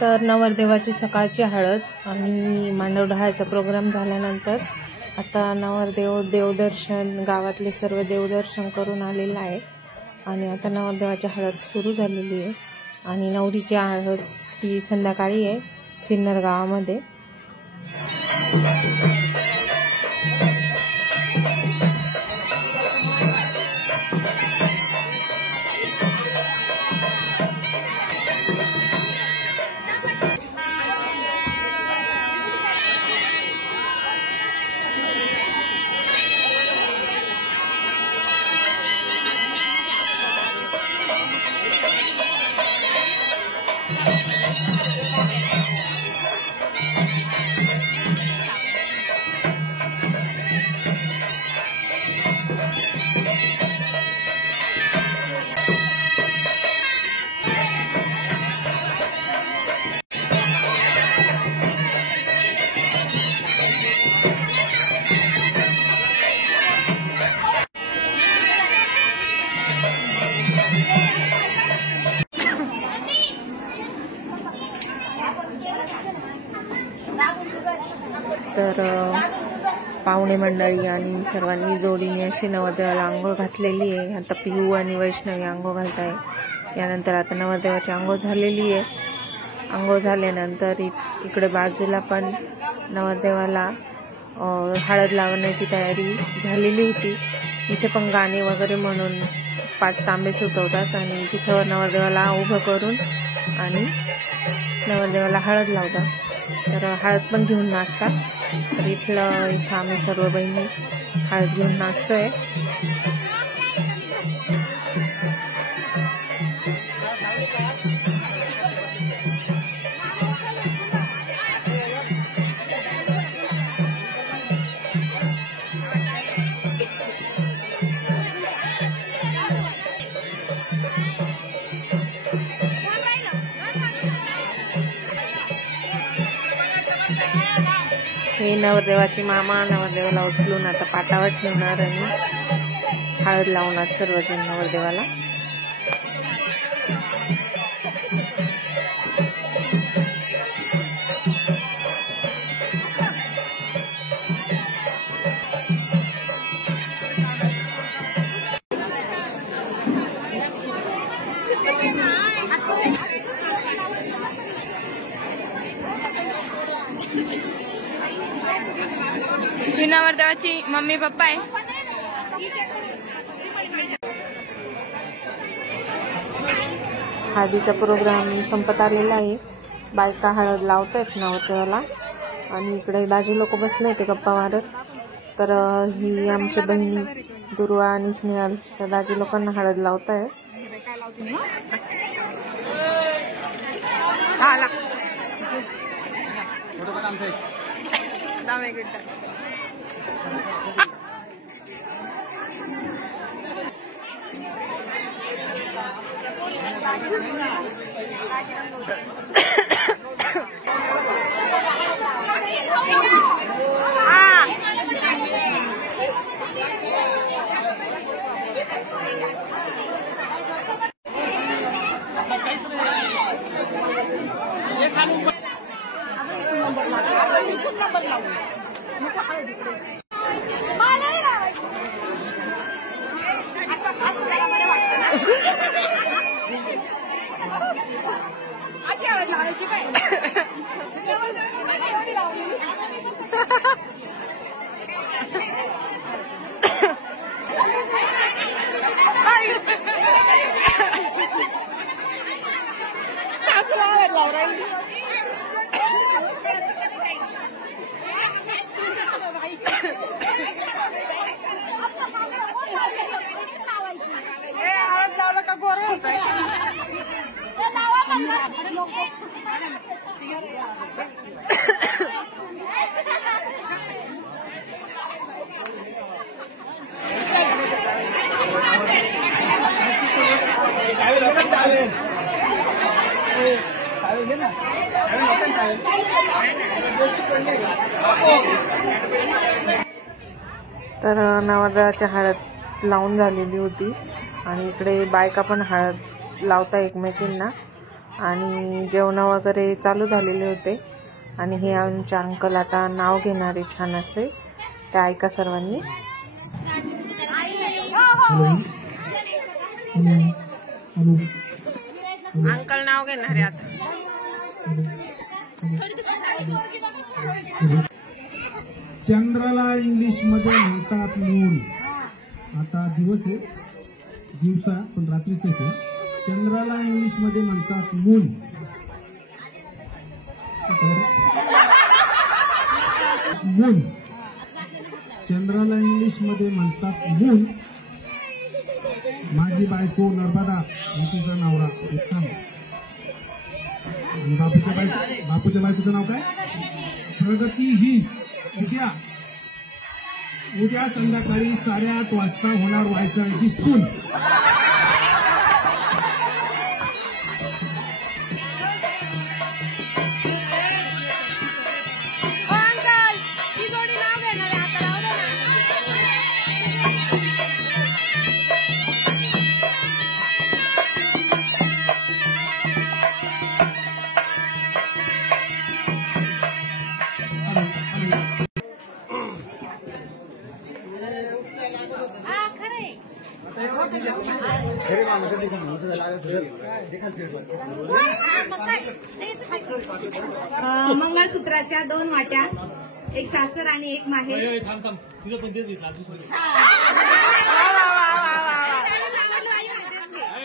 तर नवरदेवाची सकाळची हळद आणि मांडव ढाळाचा प्रोग्राम झाल्यानंतर आता नवरदेव देवदर्शन, गावातले सर्व देवदर्शन करून आलेला आहे आणि आता नवरदेवाची हळद सुरू झालेली आहे आणि नवरीची हळद ती संध्याकाळी आहे सिन्नर गावामध्ये. तर पाहुणे मंडळी आणि सर्वांनी जोडीने अशी नवरदेवाला आंघोळ घातलेली आहे. आता पिहू आणि वैष्णवी आंघोळ घालताय. यानंतर आता नवरदेवाची आंघोळ झालेली आहे. आंघोळ झाल्यानंतर इकडे बाजूला पण नवरदेवाला हळद लावण्याची तयारी झालेली होती. इथे पण गाणे वगैरे म्हणून 5 तांबे सुटवतात आणि तिथं नवरदेवाला उभं करून आणि नवरदेवाला हळद लावतात. तर हळद पण घेऊन नाचतात. तर इथं आम्ही सर्व बहिणी हळद घेऊन नाचतोय. हे नवरदेवाची मामा नवरदेवाला उचलून आता पाटावर ठेवणार आणि हळद लावणार सर्वजण नवरदेवाला. ही नवरदेवाची मम्मी पप्पा आहे. हळदीचा प्रोग्राम संपत आलेला आहे. बायका हळद लावतायत नवरदेवाला आणि इकडे दाजी लोक बसले होते गप्पा मारत. तर ही आमच्या बहिणी दुर्वा आणि स्नेहल त्या दाजी लोकांना हळद लावताय. तर नवरदेवाची हळद लावून झालेली होती आणि इकडे बायका पण हळद लावता एकमेकींना आणि जेवण वगैरे चालू झालेले होते. आणि हे आमचे अंकल आता नाव घेणारे छान असे, ते ऐका सर्वांनी. अंकल नाव घेणारे आता. चंद्राला इंग्लिश मध्ये म्हणतात मून. आता दिवस आहे, दिवसा पण रात्रीच आहे. चंद्राला इंग्लिश मध्ये म्हणतात मून. मून चंद्राला इंग्लिश मध्ये म्हणतात मून. माझी बायको नर्मदा, तिचा नवरा उत्तम. बापूच्या बायकोचं नाव काय? प्रगती. ही उद्या संध्याकाळी 8:30 वाजता होणार वायकळची सून. मंगळसूत्राच्या 2 वाट्या, एक सासर आणि एक माहेर.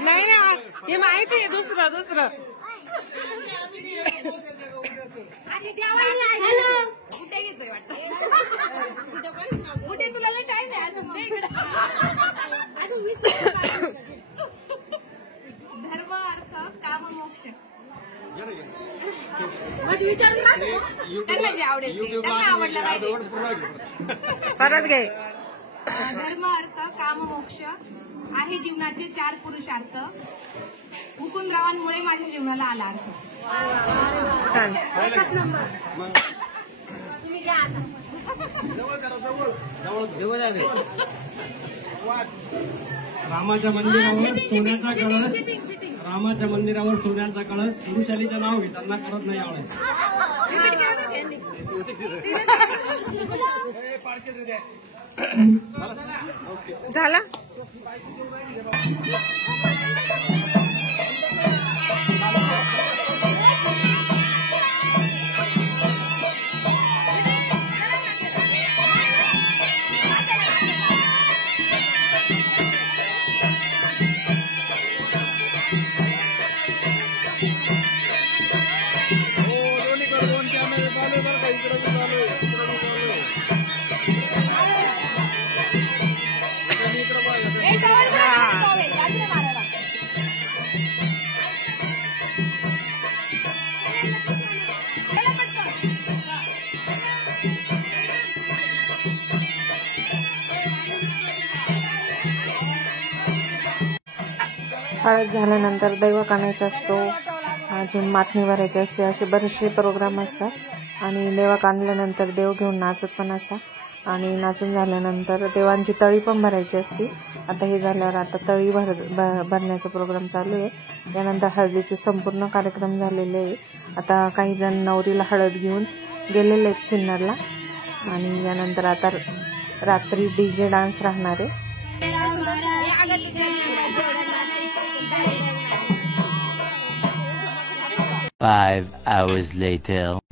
नाही ना, हे माहिती आहे. दुसरं कुठे घेतोय वाटतं? कुठे तुला टाइम आहे अजून? धर्म, अर्थ, काम, मोक्ष. त्यांना जे आवडेल त्यांना आवडलं पाहिजे. परत घे. धर्म, अर्थ, काम, मोक्ष आहे जीवनाचे 4 पुरुषार्थ. मुकुंदरावांमुळे माझ्या जीवनाला आला अर्थ. छान. रामाच्या मंदिरावर सोन्याचा कळस. वृषालीचं नाव घेताना करत नाही आवडेस. झाला. हळद झाल्यानंतर दैवक आणायचा असतो, अजून मातणी भरायची असते. असे बरेचसे प्रोग्राम असतात. आणि दैवक आणल्यानंतर देव घेऊन नाचत पण असतात. आणि नाचून झाल्यानंतर देवांची तळी पण भरायची असते. आता हे झाल्यावर आता तळी भरण्याचा प्रोग्राम चालू आहे. यानंतर हळदीचे संपूर्ण कार्यक्रम झालेले आहे. आता काही जण नवरीला हळद घेऊन गेलेले आहेत सिन्नरला. आणि यानंतर आता रात्री DJ डान्स राहणार आहे. 5 hours later.